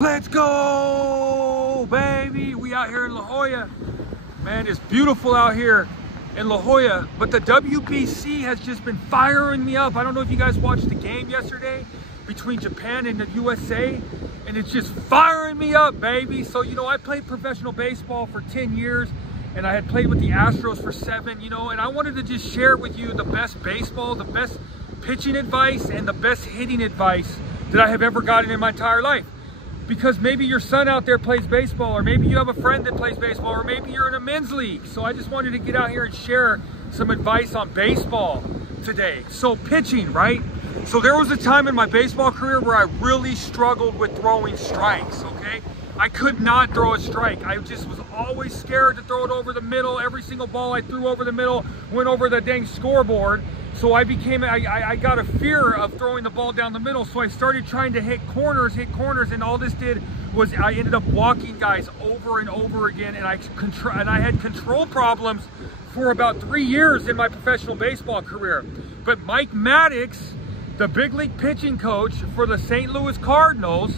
Let's go, baby. We out here in La Jolla. Man, it's beautiful out here in La Jolla, but the WBC has just been firing me up. I don't know if you guys watched the game yesterday between Japan and the USA, and it's just firing me up, baby. So, you know, I played professional baseball for 10 years, and I had played with the Astros for 7, you know, and I wanted to just share with you the best baseball, the best pitching advice, and the best hitting advice that I have ever gotten in my entire life. Because maybe your son out there plays baseball, or maybe you have a friend that plays baseball, or maybe you're in a men's league. So I just wanted to get out here and share some advice on baseball today. So pitching, right? So there was a time in my baseball career where I really struggled with throwing strikes, okay? I could not throw a strike. I just was always scared to throw it over the middle. Every single ball I threw over the middle went over the dang scoreboard. So I got a fear of throwing the ball down the middle. So I started trying to hit corners, and all this did was I ended up walking guys over and over again, and I had control problems for about 3 years in my professional baseball career. But Mike Maddux, the big league pitching coach for the St. Louis Cardinals,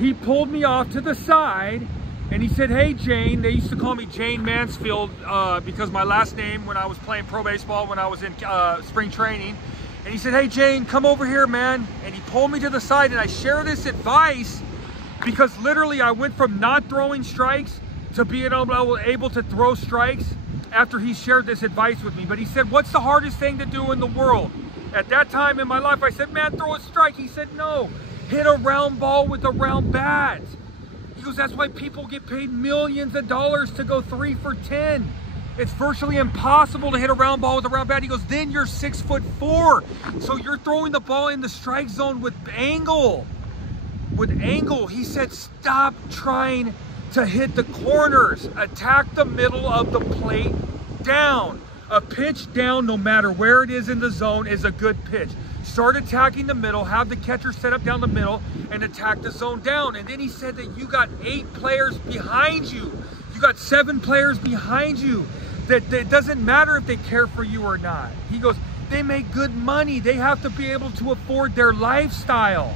he pulled me off to the side and he said, "Hey, Jane," they used to call me Jane Mansfield because my last name when I was playing pro baseball, when I was in spring training. And he said, "Hey, Jane, come over here, man." And he pulled me to the side, and I share this advice because literally I went from not throwing strikes to being able to throw strikes after he shared this advice with me. But he said, "What's the hardest thing to do in the world?" At that time in my life, I said, "Man, throw a strike." He said, "No, hit a round ball with a round bat." He goes, "That's why people get paid millions of dollars to go 3 for 10. It's virtually impossible to hit a round ball with a round bat." He goes, "Then you're 6'4". So you're throwing the ball in the strike zone with angle. He said, "Stop trying to hit the corners. Attack the middle of the plate down. A pitch down, no matter where it is in the zone, is a good pitch. Start attacking the middle, have the catcher set up down the middle, and attack the zone down." And then he said that you got 8 players behind you. You got 7 players behind you. That it doesn't matter if they care for you or not. He goes, they make good money. They have to be able to afford their lifestyle.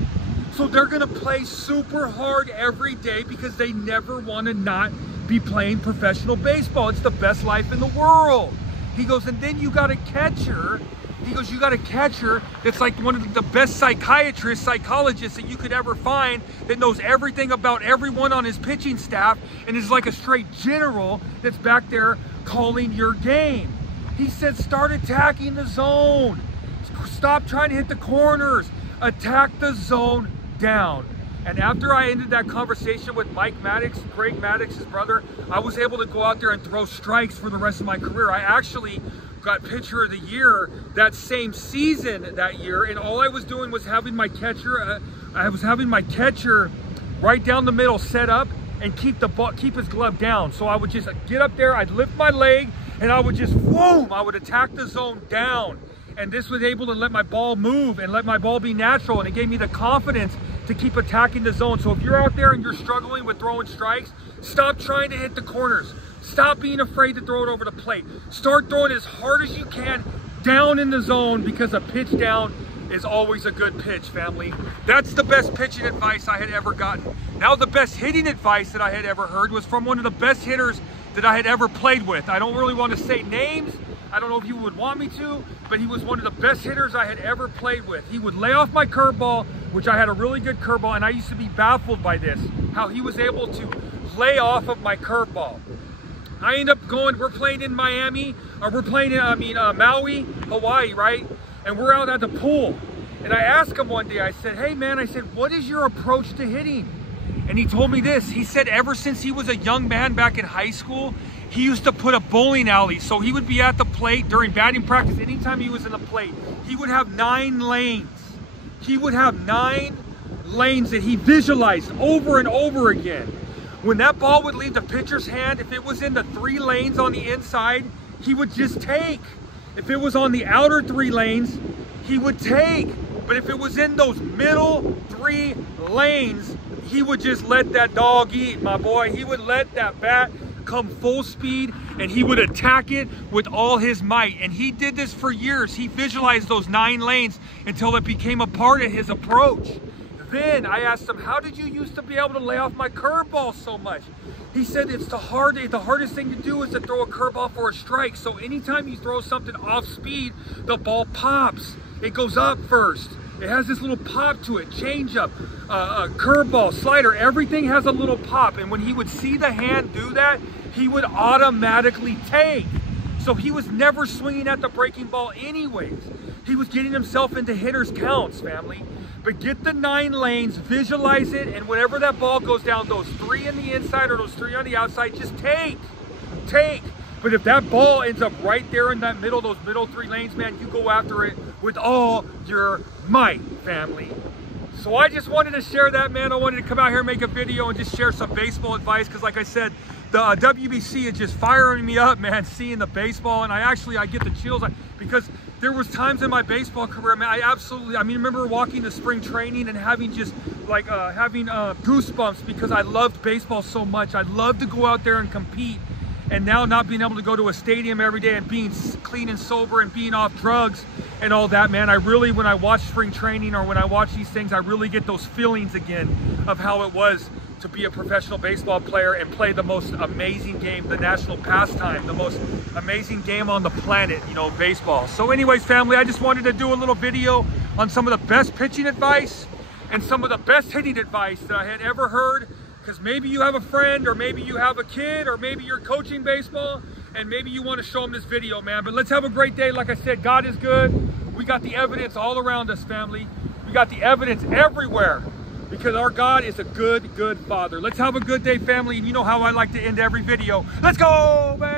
So they're gonna play super hard every day because they never wanna not be playing professional baseball. It's the best life in the world." He goes, "And then you got a catcher." He goes, "You got a catcher that's like one of the best psychologists that you could ever find, that knows everything about everyone on his pitching staff and is like a straight general that's back there calling your game." He said, "Start attacking the zone. Stop trying to hit the corners. Attack the zone down." And after I ended that conversation with Mike Maddux, Greg Maddux's brother, I was able to go out there and throw strikes for the rest of my career. I actually got pitcher of the year that same season that year, and all I was doing was having my catcher, right down the middle set up and keep his glove down. So I would just get up there, I'd lift my leg, and I would just, boom, I would attack the zone down. And this was able to let my ball move and let my ball be natural, and it gave me the confidence to keep attacking the zone. So if you're out there and you're struggling with throwing strikes, stop trying to hit the corners. Stop being afraid to throw it over the plate. Start throwing as hard as you can down in the zone, because a pitch down is always a good pitch, family. That's the best pitching advice I had ever gotten. Now the best hitting advice that I had ever heard was from one of the best hitters that I had ever played with. I don't really want to say names. I don't know if you would want me to, but he was one of the best hitters I had ever played with. He would lay off my curveball, which I had a really good curveball, and I used to be baffled by this, how he was able to lay off of my curveball. I end up going, we're playing in Maui, Hawaii, right? And we're out at the pool. And I asked him one day, I said, "Hey man," I said, "what is your approach to hitting?" And he told me this. He said ever since he was a young man back in high school, he used to put a bowling alley. So he would be at the plate during batting practice. Anytime he was in the plate, he would have 9 lanes. He would have 9 lanes that he visualized over and over again. When that ball would leave the pitcher's hand, if it was in the 3 lanes on the inside, he would just take. If it was on the outer 3 lanes, he would take. But if it was in those middle 3 lanes, he would just let that dog eat, my boy. He would let that bat come full speed, and he would attack it with all his might. And he did this for years. He visualized those 9 lanes until it became a part of his approach. Then I asked him, how did you used to be able to lay off my curveball so much? He said it's the hardest thing to do is to throw a curveball for a strike. So anytime you throw something off speed, the ball pops. It goes up first. It has this little pop to it. Changeup, curveball, slider, everything has a little pop. And when he would see the hand do that, he would automatically take. So he was never swinging at the breaking ball anyways. He was getting himself into hitter's counts, family. But get the 9 lanes, visualize it, and whenever that ball goes down, those 3 on the inside or those 3 on the outside, just take. But if that ball ends up right there in that middle, those middle 3 lanes, man, you go after it with all your might, family. So I just wanted to share that, man. I wanted to come out here and make a video and just share some baseball advice, because like I said, the WBC is just firing me up, man, seeing the baseball. And I get the chills because there was times in my baseball career, man, I remember walking to spring training and having just like having goosebumps, because I loved baseball so much. I loved to go out there and compete. And now not being able to go to a stadium every day and being clean and sober and being off drugs and all that, man, I really, when I watch spring training or when I watch these things, I really get those feelings again of how it was to be a professional baseball player and play the most amazing game, the national pastime, the most amazing game on the planet, you know, baseball. So anyways, family, I just wanted to do a little video on some of the best pitching advice and some of the best hitting advice that I had ever heard. Because maybe you have a friend, or maybe you have a kid, or maybe you're coaching baseball, and maybe you want to show them this video, man. But let's have a great day. Like I said, God is good. We got the evidence all around us, family. We got the evidence everywhere, because our God is a good, good Father. Let's have a good day, family. And you know how I like to end every video. Let's go, man.